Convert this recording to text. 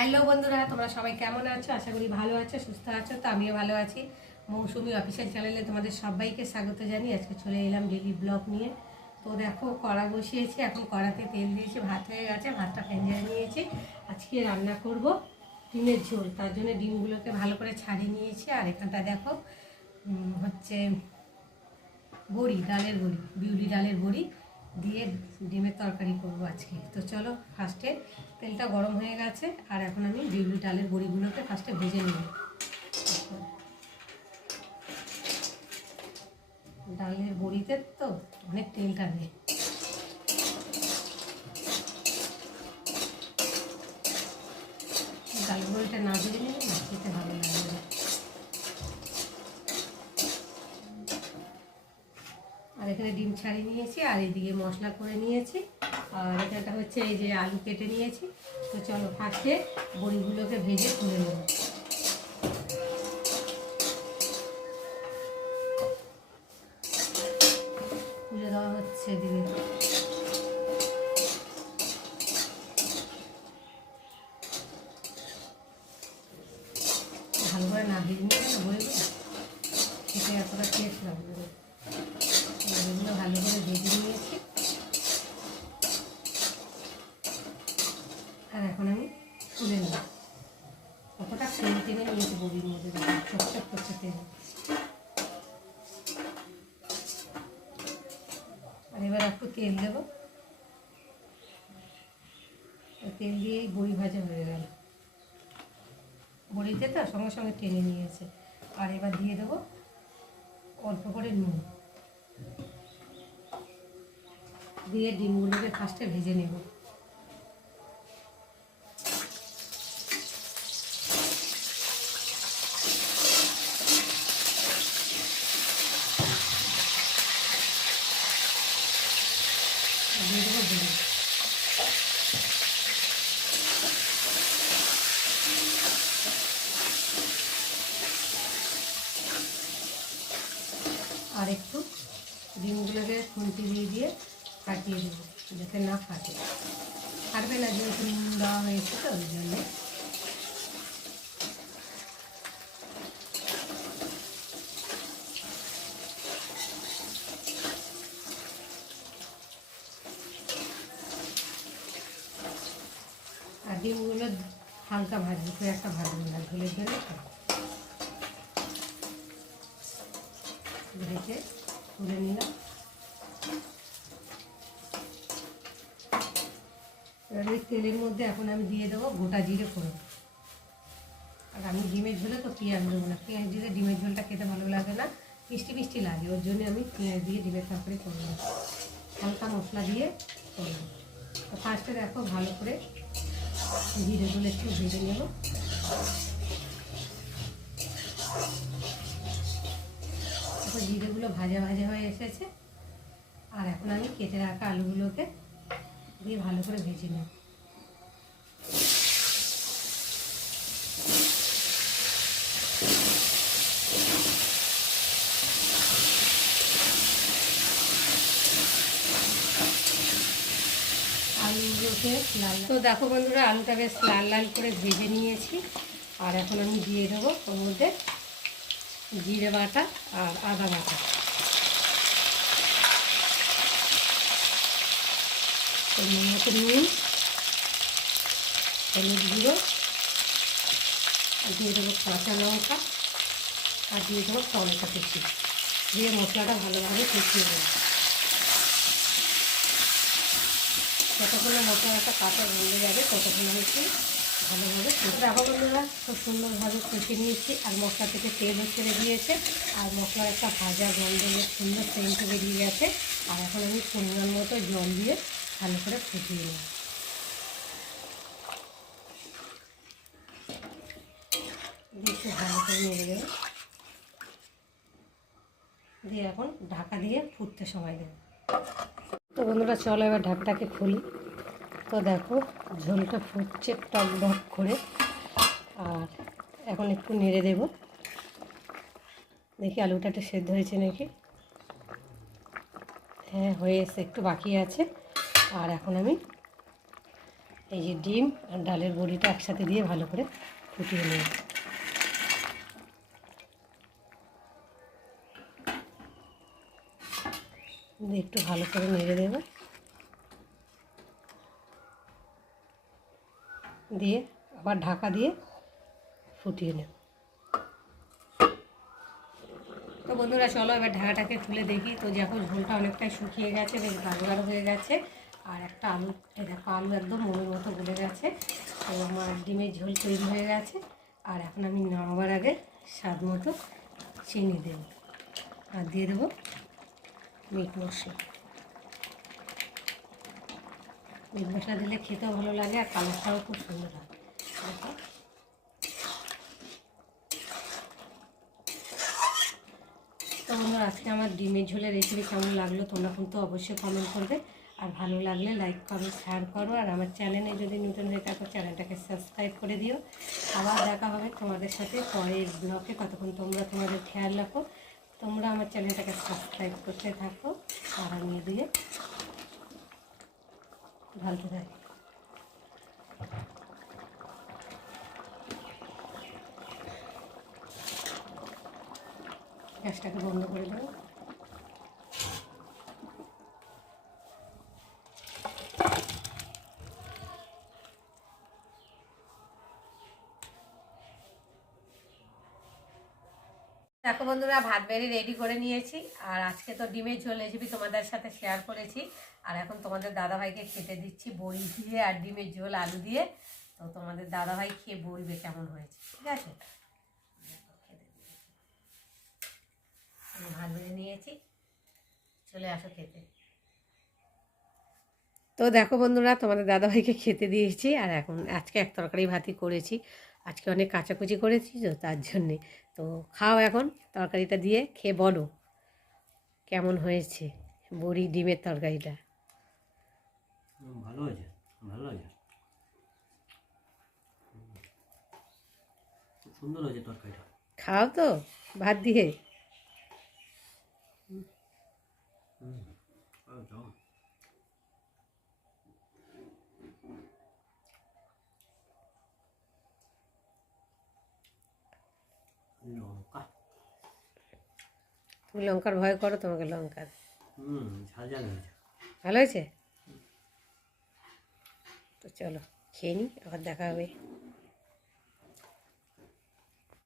Hello বন্ধুরা, তোমরা সবাই কেমন আছো? আশা করি ভালো আছো, সুস্থ আছো। তো আমিও ভালো আছি। মৌসুমি অফিসিয়াল চ্যানেলে তোমাদের সবাইকে স্বাগত জানিয়ে আজকে চলে এলাম ডেলি ব্লগ নিয়ে। তো দেখো, কড়া বসিয়েছি, এখন কড়াতে তেল দিয়েছি, ভাত হয়ে গেছে, ভাতটা ফেঞ্জিয়ে নিয়েছি। আজকে রান্না করব ডিমের ঝোল। তার জন্য ডিমগুলোকে ভালো করে ছাড়িয়ে নিয়েছি। আর এখানটা দেখো হচ্ছে বড়ি, ডালের বড়ি, বিউলি ডালের বড়ি দিয়ে ডিমের তরকারি করবো আজকে। তো চলো, ফার্স্টে তেলটা গরম হয়ে গেছে, আর এখন আমি বিউলি ডালের বড়িগুলোকে ফার্স্টে ভেজে নেব। ডালের বড়িতে তো অনেক তেল টানে, ডালের বড়িটা না ভেজে নিলে না খেতে ভালো লাগে না। আর এখানে ডিম ছাড়িয়ে নিয়েছি, আর এদিকে মশলা করে নিয়েছি, আর এখানটা হচ্ছে এই যে আলু কেটে নিয়েছি। তো চলো ফার্স্টে বড়িগুলোকে ভেজে তুলে নেব। তুলে দেওয়া হচ্ছে দিকে। ভালো করে না ভেজে নিয়ে না বড়িগুলো খেতে এতটা টেস্ট লাগবে না। বড়িগুলো ভালো করে ভেজে নিয়েছি, আর এখন আমি তুলে নেব। কতটা তেল টেনে নিয়েছি বড়ির মধ্যে, চকচক করছে তেল। আর এবার একটু তেল দেবো, তেল দিয়েই বড়ি ভাজা হয়ে গেল। বড়িতে তো সঙ্গে সঙ্গে টেনে নিয়েছে। আর এবার দিয়ে দেবো অল্প করে নুন, দিয়ে ডিমগুলোকে ফার্স্টে ভেজে নেব। দিয়ে দেবো ডিম, আর একটু ডিমগুলোকে খুন্তি দিয়ে ফাটিয়ে দেবো, যাতে না ফাটে। ফাটবে না, যেহেতু নুন দেওয়া হয়েছে তো ওই জন্যে। আর ডিমগুলো হালকা ভাজবো, খুব একটা ভাজবো না, ঝোলের জন্য ভেজে তুলে নিলাম। এবার ওই তেলের মধ্যে এখন আমি দিয়ে দেবো গোটা জিরে ফোড়ন। আর আমি ডিমের ঝোলে তো পেঁয়াজ দেবো না, পেঁয়াজ দিলে ডিমের ঝোলটা খেতে ভালো লাগে না, মিষ্টি মিষ্টি লাগে। ওর জন্য আমি পেঁয়াজ দিয়ে ডিমের তরকারি করবো, হালকা মশলা দিয়ে করবো। তো ফার্স্টে দেখো ভালো করে জিরেগুলো একটু ভেজে নেব। তারপর জিরেগুলো ভাজা ভাজা হয়ে এসেছে, আর এখন আমি কেটে রাখা আলুগুলোকে দিয়ে ভালো করে ভেজে নেব। আলুগুলোকে লাল, তো দেখো বন্ধুরা, আলুটা বেশ লাল লাল করে ভেজে নিয়েছি। আর এখন আমি দিয়ে দেবো ওর মধ্যে জিরে বাটা আর আদা বাটা। মতো নুন, হলুদ গুঁড়ো, আর দিয়ে দেবো কাঁচা লঙ্কা, আর দিয়ে দেবো টমেটো কুচি, দিয়ে মশলাটা ভালোভাবে কষিয়ে দেবো। যতক্ষণে মশলাটা কাঁচা গলে যাবে ততক্ষণ আমি একটু ভালোভাবে দেখো বন্ধুরা, খুব সুন্দরভাবে কষে নিয়েছি, আর মশলা থেকে তেলও ছেড়ে দিয়েছে, আর মশলার একটা ভাজা গন্ধ সুন্দর সেন্ট বেরিয়ে গেছে। আর এখন আমি পরিমাণ মতো জল দিয়ে ভালো করে ফুটিয়ে নেব। একটু ভালো করে নেড়ে দেবো, দিয়ে এখন ঢাকা দিয়ে ফুটতে সময় দেবো। তো বন্ধুরা চলো এবার ঢাকটাকে খুলি। তো দেখো ঝোলটা ফুটছে টক টক করে, আর এখন একটু নেড়ে দেব, দেখি আলুটা একটু সেদ্ধ হয়েছে নাকি। হ্যাঁ হয়ে এসে একটু বাকি আছে। আর এখন আমি এই যে ডিম আর ডালের বড়িটা একসাথে দিয়ে ভালো করে ফুটিয়ে নেব। একটু ভালো করে নেড়ে দেব, দিয়ে আবার ঢাকা দিয়ে ফুটিয়ে নেব। তো বন্ধুরা চলো এবার ঢাকাটাকে খুলে দেখি। তো যখন ঝোলটা অনেকটাই শুকিয়ে গেছে, বেশ গাঢ় গাঢ় হয়ে গেছে, আর একটা আলু, দেখো আলু একদম মনের মতো গলে গেছে। তো আমার ডিমের ঝোল তৈরি হয়ে গেছে। আর এখন আমি নামাবার আগে স্বাদ মতো চিনি দেব, আর দিয়ে দেবো মিট মশলা। মিট মশলা দিলে খেতেও ভালো লাগে আর কালারটাও খুব সুন্দর হয়। দেখো তো বন্ধুরা আজকে আমার ডিমের ঝোলের রেসিপি কেমন লাগলো তোমরা কিন্তু অবশ্যই কমেন্ট করবে, আর ভালো লাগলে লাইক করো, শেয়ার করো, আর আমার চ্যানেলে যদি নতুন হয়ে থাকো চ্যানেলটাকে সাবস্ক্রাইব করে দিও। আবার দেখা হবে তোমাদের সাথে পরের ব্লগে। ততক্ষণ তোমরা তোমাদের খেয়াল রাখো, তোমরা আমার চ্যানেলটাকে সাবস্ক্রাইব করতে থাকো, আর আমি এদিকে ঢালতে থাকি। গ্যাসটাকে বন্ধ করে দেবো। দেখো বন্ধুরা ভাত বেড়ে রেডি করে নিয়েছি, আর আজকে তো ডিমের ঝোল রেসিপি তোমাদের সাথে শেয়ার করেছি। আর এখন তোমাদের দাদাভাইকে খেতে দিচ্ছি বড়ি দিয়ে আর ডিমের ঝোল আলু দিয়ে। তো তোমাদের দাদাভাই খেয়ে বলবে কেমন হয়েছে, ঠিক আছে? আমি ভাত বেড়ে নিয়েছি, চলে আসো খেতে। তো দেখো বন্ধুরা তোমাদের দাদাভাইকে খেতে দিয়েছি, আর এখন আজকে এক তরকারি ভাতই করেছি। আজকে অনেক কাচাকুচি করেছি তো তার জন্যে। তো খাও এখন, তরকারিটা দিয়ে খেয়ে বলো কেমন হয়েছে বড়ি ডিমের তরকারিটা। ভালো হয়েছে, ভালো হয়েছে, খুব সুন্দর হয়েছে তরকারিটা। খাও তো ভাত দিয়ে। লঙ্কা, তুমি লঙ্কার ভয় করো, তোমাকে লঙ্কার ঝাল ঝাল হয়েছে। ভালো হয়েছে। তো চলো খেয়ে নিই, আবার দেখা হবে।